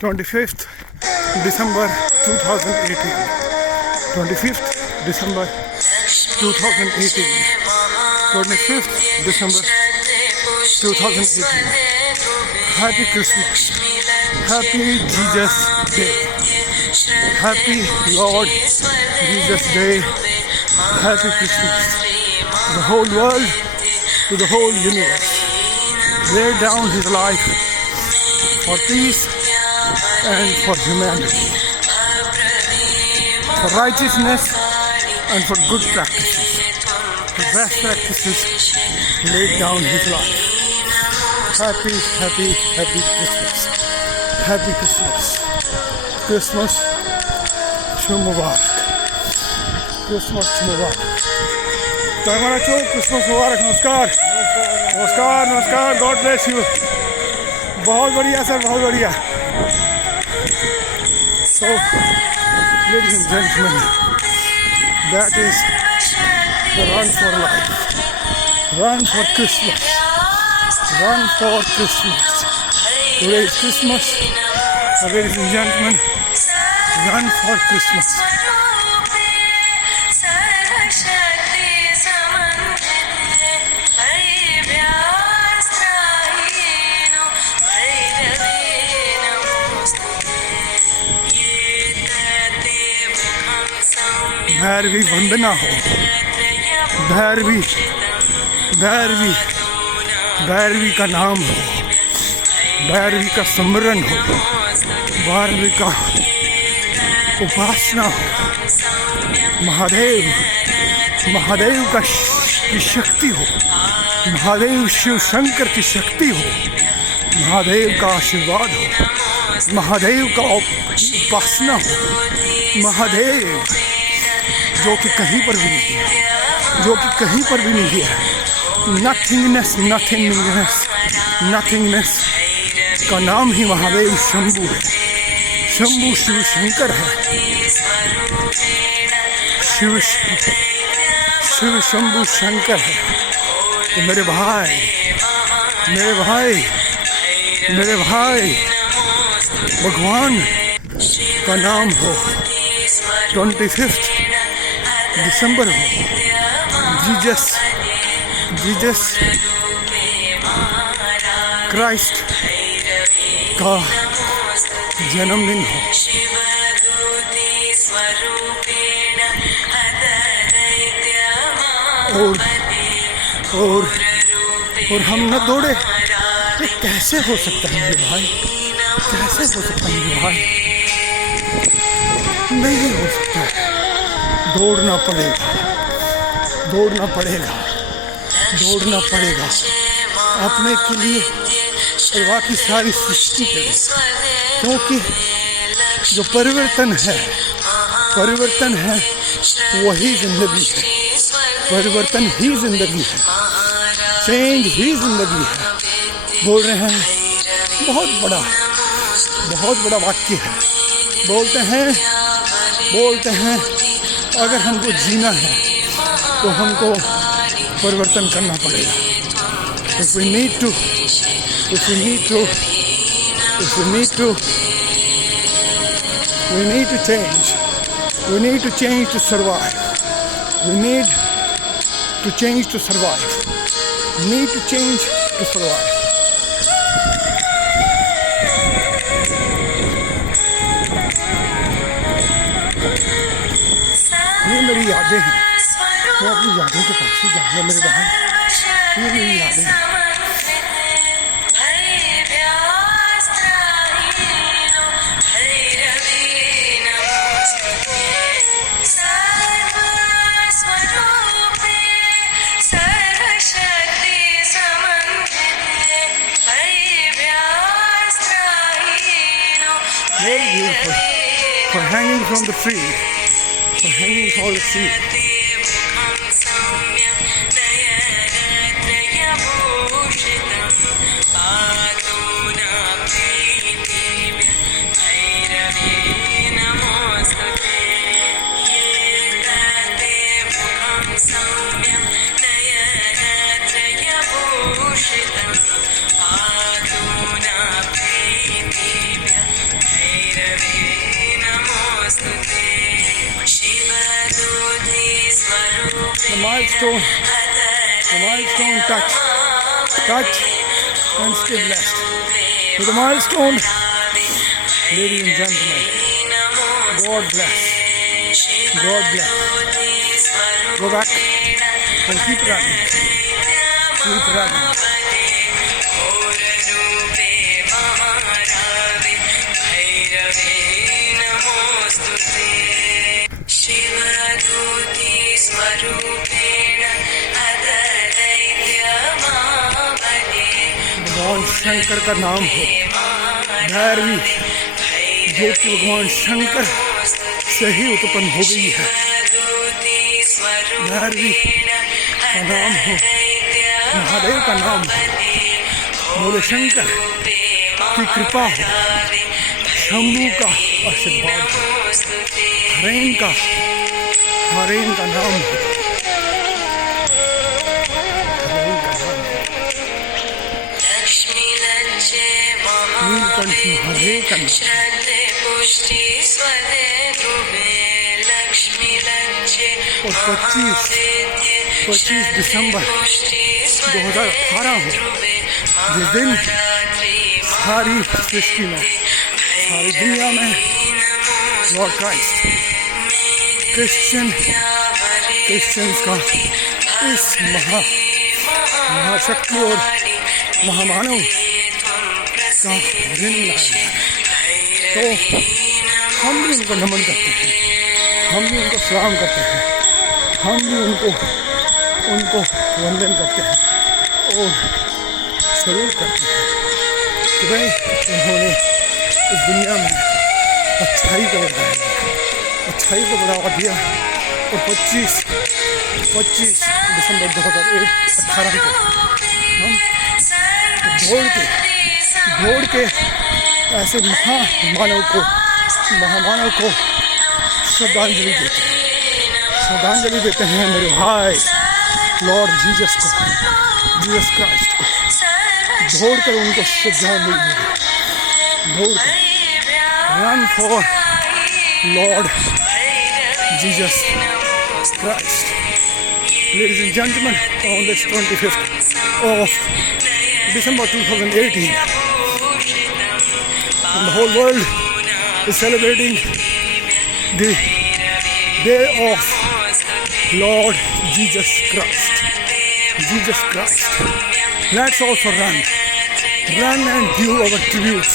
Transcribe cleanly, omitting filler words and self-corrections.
25th December 2018. 25th December 2018. 25th December 2018. Happy Christmas. Happy Jesus Day. Happy Lord Jesus Day. Happy Christmas. To the whole world, to the whole universe. Laid down his life for peace and for humanity, for righteousness and for good practices. The best practices, laid down his life. Happy, happy, happy Christmas. Happy Christmas. Christmas Shubh Mubarak. Christmas Shubh Mubarak. Tamara Chok, Christmas Mubarak. Namaskar. Namaskar, namaskar. God bless you. बहुत बढ़िया sir, बहुत बढ़िया. So, ladies and gentlemen, that is the run for life. Run for Christmas. Run for Christmas. Today is Christmas. Ladies and gentlemen, run for Christmas. Bhairavi वंदना हो, भैरवी भैरवी भैरवी का नाम हो, भैरवी का स्मरण हो, भैरवी का उपासना हो. महादेव महादेव की शक्ति हो, महादेव शिव शंकर की शक्ति हो, महादेव का आशीर्वाद हो, महादेव का उपासना हो. महादेव जो कि कहीं पर भी नहीं है, जो कि कहीं पर भी नहीं है. नथिंगनेस, नथिंगनेस, नथिंगनेस का नाम ही महादेव शंभू है. शंभू शिव शंकर है. शिव शंभू शंकर है. तो मेरे भाई, मेरे भाई, मेरे भाई, भगवान का नाम हो. 25th दिसंबर हो, जीसस क्राइस्ट का जन्मदिन हो. और हम न दौड़े. ये कैसे हो सकता है मेरे भाई? कैसे हो सकता है मेरे भाई? नहीं हो सकता है. दौड़ना पड़ेगा, दौड़ना पड़ेगा, दौड़ना पड़ेगा अपने के लिए और बाकी सारी सृष्टि के लिए. क्योंकि जो परिवर्तन है वही जिंदगी है. परिवर्तन ही जिंदगी है. चेंज ही जिंदगी है. बोल रहे हैं, बहुत बड़ा वाक्य है. बोलते हैं अगर हमको जीना है तो हमको परिवर्तन करना पड़ेगा. If we need to change. We need to change to survive. We need to change to survive. Need to change to survive. ये मेरी यादें हैं. मैं अपनी यादों के पास ही जाऊँगा मेरे भाई. ये मेरी यादें हैं. Very beautiful. For hanging from the tree. For hanging from the tree. milestone, touch and stay blessed. To the milestone, ladies and gentlemen, God bless. God bless. Go back and keep running. Keep running. भगवान शंकर का नाम हो भैरवी, जो कि भगवान शंकर से ही उत्पन्न हो गई है। भैरवी का नाम हो, महादेव का नाम हो, भोले शंकर की कृपा हो, शंभू का आशीर्वाद हो, हरेन का नाम हो, नीलकंठ महादेव का नाम। और 25 दिसंबर 2018 हो, जिस दिन सारी सृष्टि में, सारी दुनिया में लॉर्ड क्राइस्ट क्रिश्चियंस का इस महाशक्ति और महामानव का दिन मनाया गया। तो हम भी उनको नमन करते हैं, हम भी उनको सलाम करते हैं, हम भी उनको वंदन करते हैं और सल्यूट करते हैं कि भाई उन्होंने इस दुनिया में अच्छाई को बढ़ाया, अच्छाई को बढ़ावा दिया। और 25 दिसंबर 2018 को हम दौड़ के ऐसे महामानव को श्रद्धांजलि देते हैं मेरे भाई लॉर्ड जीसस क्राइस्ट को। दौड़ कर उनको श्रद्धांजलि देते, दौड़ कर run for Lord Jesus Christ. Ladies and gentlemen, on this 25th of December 2018, and the whole world is celebrating the day of Lord Jesus Christ. Let's also run and give our tributes